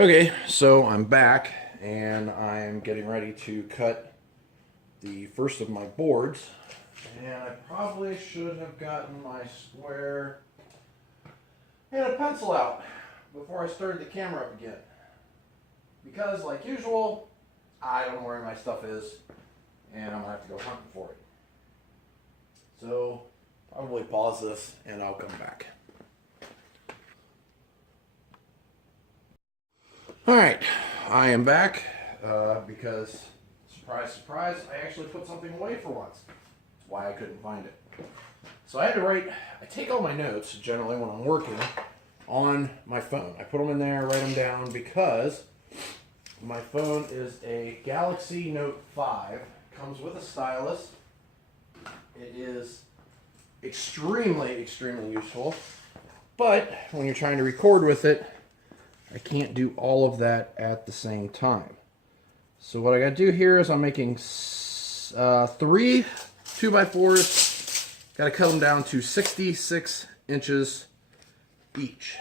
Okay, so I'm back and I'm getting ready to cut the first of my boards. And I probably should have gotten my square and a pencil out before I started the camera up again. Because, like usual, I don't know where my stuff is and I'm gonna have to go hunting for it. So, probably pause this and I'll come back. Alright, I am back because, surprise, surprise, I actually put something away for once. That's why I couldn't find it. So I had to I take all my notes generally when I'm working on my phone. I put them in there, write them down because my phone is a Galaxy Note 5. Comes with a stylus. It is extremely, extremely useful. But when you're trying to record with it, I can't do all of that at the same time. So what I got to do here is I'm making 3 2x4s. Got to cut them down to 66 inches each.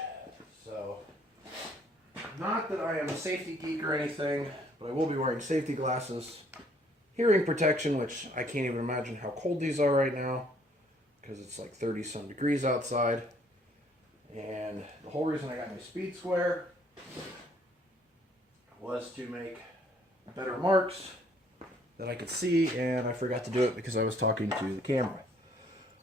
So, not that I am a safety geek or anything, but I will be wearing safety glasses, hearing protection, which I can't even imagine how cold these are right now, because it's like 30 some degrees outside. And the whole reason I got my speed square was to make better marks that I could see, and I forgot to do it because I was talking to the camera.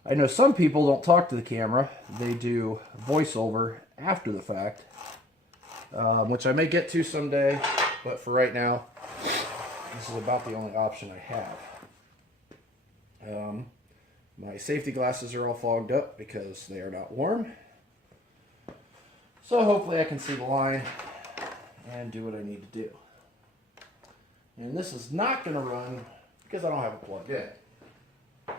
I know some people don't talk to the camera. They do voiceover after the fact, which I may get to someday, but for right now, this is about the only option I have. My safety glasses are all fogged up because they are not warm. So hopefully I can see the line and do what I need to do. And this is not going to run because I don't have it plugged in. I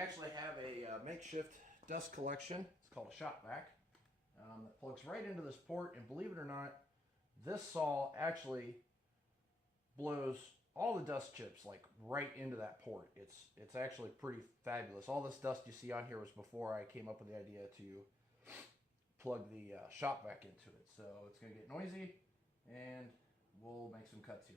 actually have a makeshift dust collection. It's called a shop vac. That plugs right into this port, and believe it or not, this saw actually blows all the dust chips like right into that port. It's actually pretty fabulous. All this dust you see on here was before I came up with the idea to plug the shop vac into it. So it's going to get noisy, and we'll make some cuts here.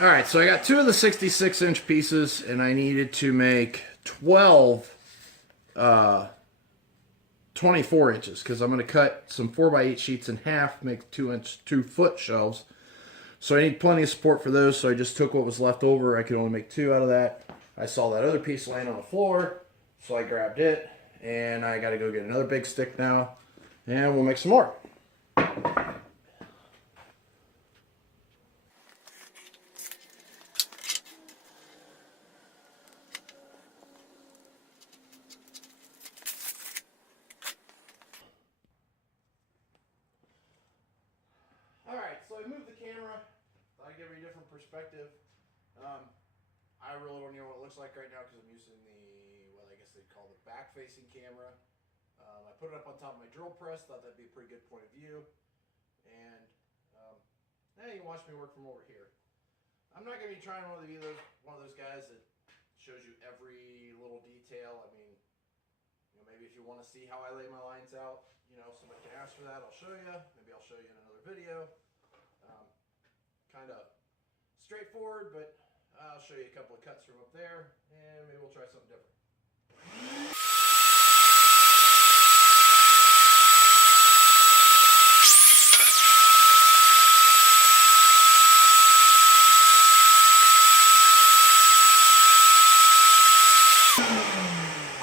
All right, so I got 2 of the 66-inch pieces, and I needed to make 12 24 inches because I'm going to cut some 4x8 sheets in half, make 2-foot shelves. So I need plenty of support for those, so I just took what was left over. I could only make 2 out of that. I saw that other piece laying on the floor, so I grabbed it, and I got to go get another big stick now, and we'll make some more. All right, so I moved the camera. Thought I'd give you a different perspective. I really don't know what it looks like right now because I'm using the, what I guess they'd call the back-facing camera. I put it up on top of my drill press, thought that'd be a pretty good point of view. And now you can watch me work from over here. I'm not going to be trying one of those guys that shows you every little detail. I mean, maybe if you want to see how I lay my lines out, somebody can ask for that. I'll show you. Maybe I'll show you in another video. Kind of straightforward, but I'll show you a couple of cuts from up there, and maybe we'll try something different.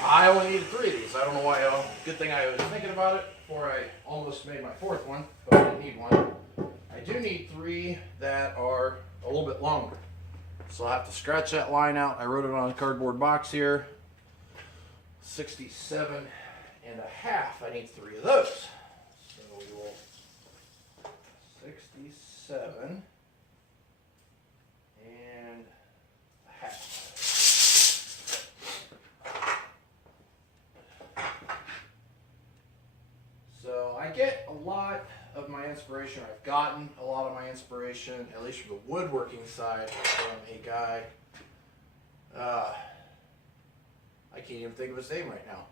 I only needed 3 of these. I don't know why. Good thing I was thinking about it before I almost made my 4th one, but I didn't need one. I do need 3 that are a little bit longer. So I'll have to scratch that line out. I wrote it on a cardboard box here. 67 and a half. I need 3 of those. So we will 67 and a half. So I get a lot of my inspiration. I've gotten a lot of my inspiration, at least from the woodworking side, from a guy. I can't even think of his name right now.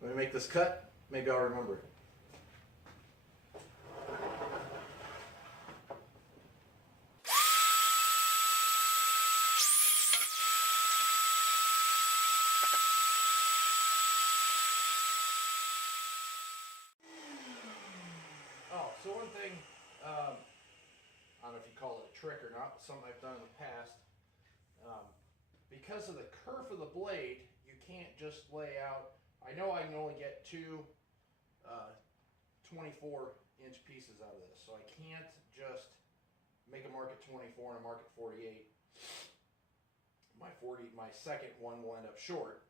Let me make this cut. Maybe I'll remember it. So one thing, I don't know if you call it a trick or not, but something I've done in the past, because of the kerf of the blade, you can't just lay out, I know I can only get 2 24-inch pieces out of this, so I can't just make a mark at 24 and a mark at 48. My second one will end up short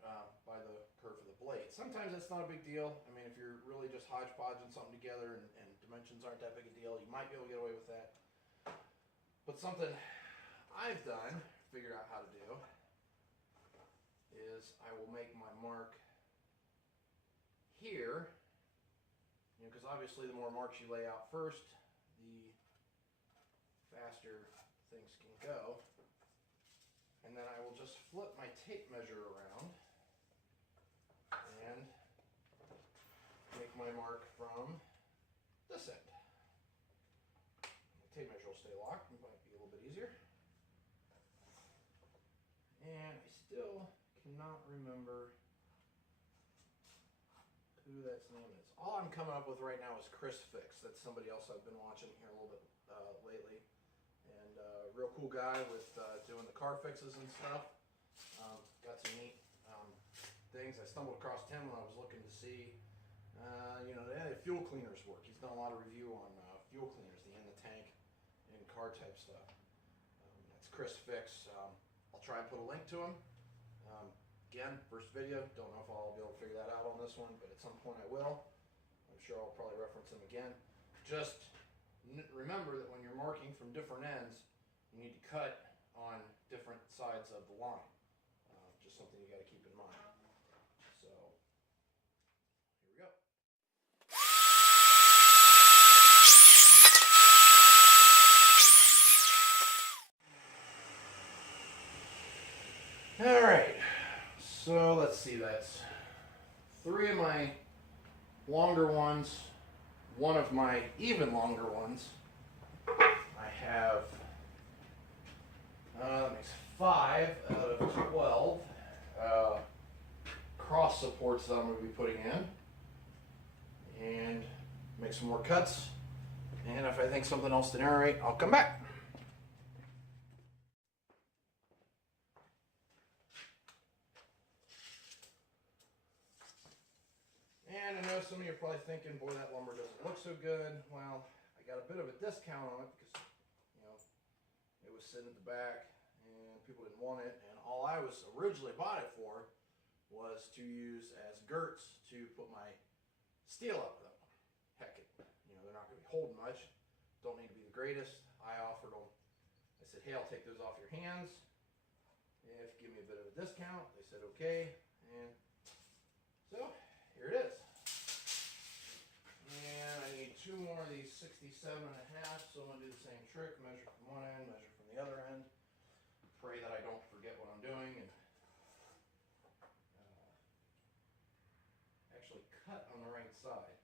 by the kerf of the blade. Sometimes that's not a big deal. I mean, if you're really just hodgepodging something together and dimensions aren't that big a deal, you might be able to get away with that. But something I've done, figured out how to do, is I will make my mark here, because obviously the more marks you lay out first, the faster things can go. And then I will just flip my tape measure around and make my mark from this end. The tape measure will stay locked. It might be a little bit easier. And I still cannot remember who that name is. All I'm coming up with right now is Chris Fix. That's somebody else I've been watching here a little bit lately. And real cool guy with doing the car fixes and stuff. Got some neat things. I stumbled across him when I was looking to see, the fuel cleaners work. He's done a lot of review on fuel cleaners, the in the tank and car type stuff. That's Chris Fix. I'll try and put a link to him. Again, first video. Don't know if I'll be able to figure that out on this one, but at some point I will. I'm sure I'll probably reference him again. Just remember that when you're marking from different ends, you need to cut on different sides of the line. Just something you got to keep in mind. So, here we go. All right. So let's see. That's 3 of my longer ones. 1 of my even longer ones. I have, that makes 5 out of 12 cross supports that I'm going to be putting in. And make some more cuts. And if I think something else to narrate, I'll come back. And I know some of you are probably thinking, boy, that lumber doesn't look so good. Well, I got a bit of a discount on it because, it was sitting at the back and people didn't want it. And all I was originally bought it for was to use as girts to put my steel up with them. Heck, they're not going to be holding much. Don't need to be the greatest. I offered them. I said, hey, I'll take those off your hands if you give me a bit of a discount. They said okay, and so here it is. And I need 2 more of these 67 and a half, so I'm going to do the same trick, measure from one end, measure from the other end, pray that I don't forget what I'm doing, and actually cut on the right side.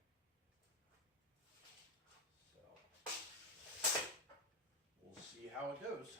So we'll see how it goes.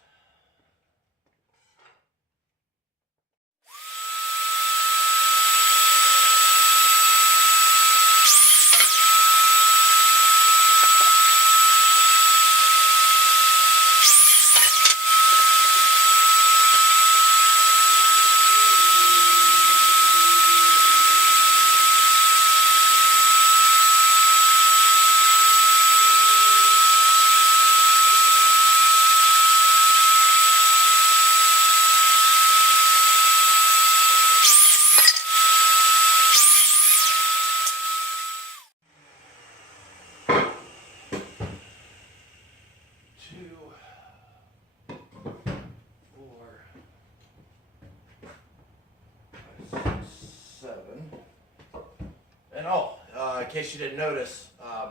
And in case you didn't notice, I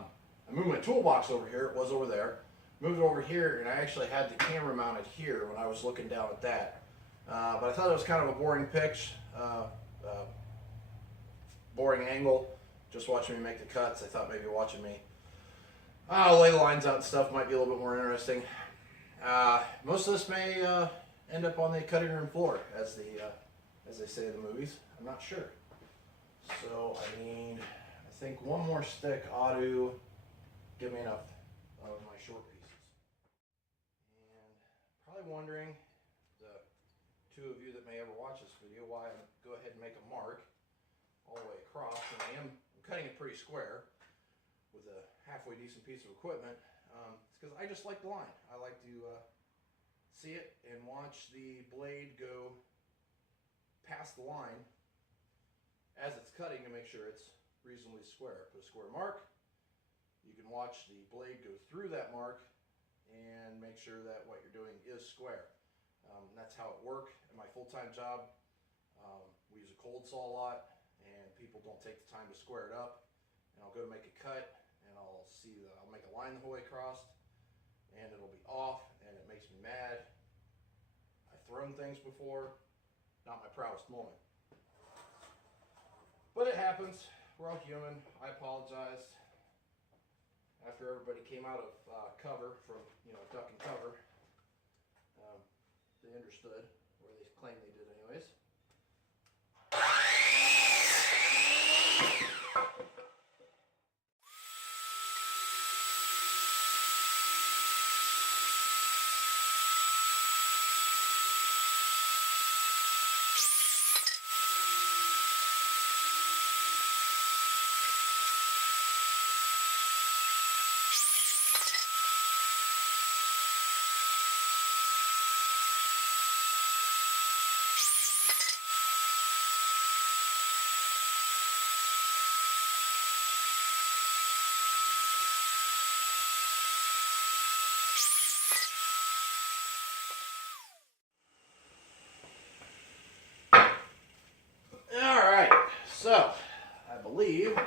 moved my toolbox over here. It was over there. Moved it over here, and I actually had the camera mounted here when I was looking down at that. But I thought it was kind of a boring pitch, boring angle. Just watching me make the cuts. I thought maybe watching me lay the lines out and stuff might be a little bit more interesting. Most of this may end up on the cutting room floor, as they say in the movies. I'm not sure. So I need, I think, one more stick ought to give me enough of my short pieces. And probably wondering, the 2 of you that may ever watch this video, why I go ahead and make a mark all the way across. And I'm cutting it pretty square with a halfway decent piece of equipment. It's because I just like the line. I like to see it and watch the blade go past the line as it's cutting to make sure it's reasonably square. Put a square mark. You can watch the blade go through that mark and make sure that what you're doing is square. That's how it works in my full-time job. We use a cold saw a lot, and people don't take the time to square it up. And I'll go to make a cut, and I'll see that I'll make a line the whole way across, and it'll be off, and it makes me mad. I've thrown things before, not my proudest moment. But it happens. We're all human. I apologized after everybody came out of cover from, duck and cover. They understood, or they claimed they did anyways. So, I believe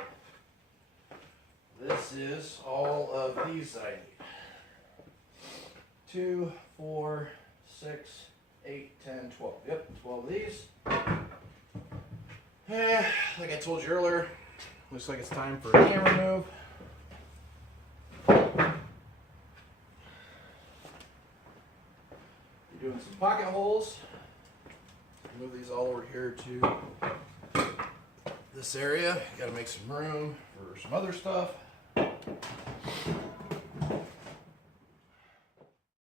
this is all of these that I need. 2, 4, 6, 8, 10, 12. Yep, 12 of these. Like I told you earlier, looks like it's time for a camera move. You're doing some pocket holes. Move these all over here to this area. Got to make some room for some other stuff.